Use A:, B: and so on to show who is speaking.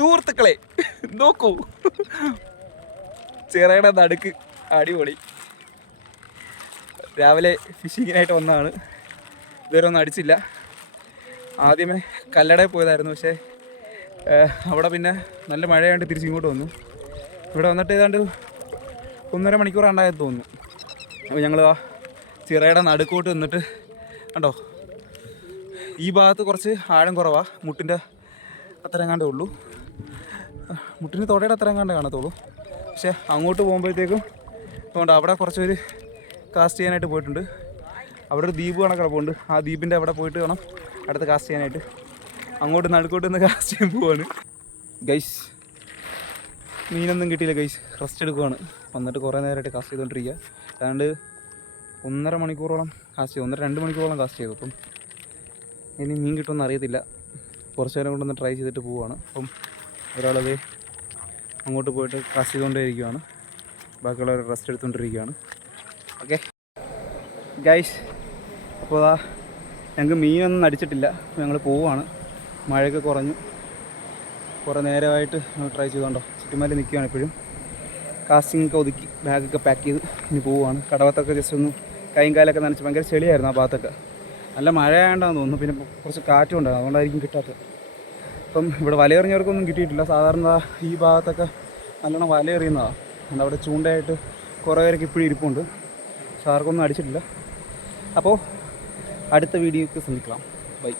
A: സുഹൃത്തുക്കളെ നോക്കൂ. ചിറയുടെ നടുക്ക് അടിപൊളി. രാവിലെ ഫിഷിങ്ങിനായിട്ട് വന്നതാണ്. ഇതുവരെ ഒന്നും അടിച്ചില്ല. ആദ്യമേ കല്ലടയിൽ പോയതായിരുന്നു പക്ഷേ അവിടെ പിന്നെ നല്ല മഴയായിട്ട് തിരിച്ച് ഇങ്ങോട്ട് വന്നു. ഇവിടെ വന്നിട്ട് ഏതാണ്ട് ഒന്നര മണിക്കൂർ ഉണ്ടായെന്ന് തോന്നുന്നു. അപ്പോൾ ഞങ്ങൾ ആ ചിറയുടെ നടുക്കോട്ട് നിന്നിട്ട് കണ്ടോ ഈ ഭാഗത്ത് കുറച്ച് ആഴം കുറവാണ് മുട്ടിന്റെ അത്ര കണ്ടേ ഉള്ളൂ. മുട്ടിന് തൊടയുടെ അത്രയും കണ്ടേ കാണത്തുള്ളൂ. പക്ഷേ അങ്ങോട്ട് പോകുമ്പോഴത്തേക്കും അതുകൊണ്ട് അവിടെ കുറച്ച് പേര് കാസ്റ്റ് ചെയ്യാനായിട്ട് പോയിട്ടുണ്ട്. അവിടെ ഒരു ദ്വീപ് കണക്കിടപ്പുണ്ട് ആ ദ്വീപിന്റെ അവിടെ പോയിട്ട് വേണം അടുത്ത് കാസ്റ്റ് ചെയ്യാനായിട്ട്. അങ്ങോട്ട് നടുക്കോട്ട് നിന്ന് കാസ്റ്റ് ചെയ്യാൻ പോവാണ്. ഗൈസ് മീനൊന്നും കിട്ടിയില്ല ഗൈസ് റെസ്റ്റ് എടുക്കുവാണ്. വന്നിട്ട് കുറേ നേരമായിട്ട് കാസ്റ്റ് ചെയ്തുകൊണ്ടിരിക്കുക. അതാണ്ട് ഒന്നര മണിക്കൂറോളം കാസ്റ്റ് ചെയ്തു. ഒന്നര രണ്ട് മണിക്കൂറോളം കാസ്റ്റ് ചെയ്തു. അപ്പം ഇനി മീൻ കിട്ടുമെന്ന് അറിയത്തില്ല. കുറച്ച് നേരം കൊണ്ടൊന്ന് ട്രൈ ചെയ്തിട്ട് പോവുകയാണ് അപ്പം ഒരാളത് അങ്ങോട്ട് പോയിട്ട് കാസ്റ്റ് ചെയ്തുകൊണ്ടേയിരിക്കുകയാണ് ബാക്കിയുള്ളവർ റെസ്റ്റ് എടുത്തുകൊണ്ടിരിക്കുകയാണ് ഓക്കെ ഗൈസ് അപ്പോൾ അതാ ഞങ്ങൾക്ക് മീനൊന്നും അടിച്ചിട്ടില്ല. ഞങ്ങൾ പോവുകയാണ് മഴയൊക്കെ കുറഞ്ഞു. കുറേ നേരമായിട്ട് ഞങ്ങൾ ട്രൈ ചെയ്തുകൊണ്ടോ ചുറ്റുമാലി നിൽക്കുകയാണ് ഇപ്പോഴും. ഒക്കെ ഒതുക്കി ബാഗൊക്കെ പാക്ക് ചെയ്ത് ഇനി പോവുകയാണ് കടവത്തൊക്കെ ജസ്റ്റ് ഒന്ന് കൈയും കാലൊക്കെ നനച്ച് ഭയങ്കര ചെളിയായിരുന്നു ആ ഭാഗത്തൊക്കെ. നല്ല മഴയാണ്ടാന്ന് തോന്നുന്നു. പിന്നെ കുറച്ച് കാറ്റും ഉണ്ടായിരുന്നു. അതുകൊണ്ടായിരിക്കും കിട്ടാത്തത്. അപ്പം ഇവിടെ വലയെറിഞ്ഞവർക്കൊന്നും കിട്ടിയിട്ടില്ല. സാധാരണ ഈ ഭാഗത്തൊക്കെ നല്ലോണം വലയെറിയുന്നതാണ് എന്താ അവിടെ ചൂണ്ടയായിട്ട് കുറേ പേരൊക്കെ ഇപ്പോഴും ഇരിപ്പുണ്ട്. പക്ഷെ ആർക്കൊന്നും അടിച്ചിട്ടില്ല. അപ്പോൾ അടുത്ത വീഡിയോക്ക് ശ്രമിക്കാം ബൈ.